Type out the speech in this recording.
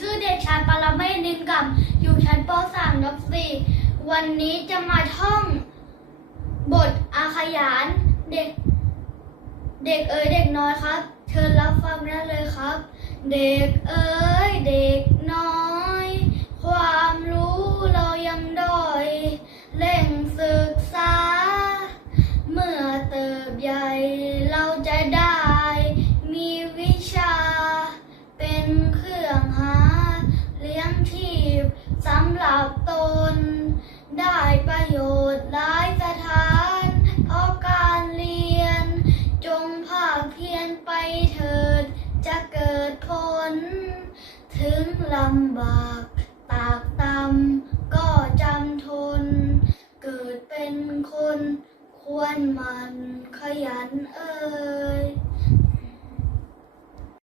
ชื่อเด็กชายปรเมศนินกับอยู่ชั้นป .3 นับ4วันนี้จะมาท่อง บทอาขยานเด็ก เด็กเอ๋ยเด็กน้อยครับ เชิญรับฟังได้เลยครับ เด็กเอ๋ยเด็กน้อย ความรู้เรายังด้อย เร่งศึกษา เมื่อเติบใหญ่เราจะ สำหรับตน ได้ประโยชน์หลายสถาน เพราะการเรียน จงภาคเพียรไปเถิด จะเกิดผล ถึงลำบากตากตำก็จำทน เกิดเป็นคน ควรหมันขยันเอ่ย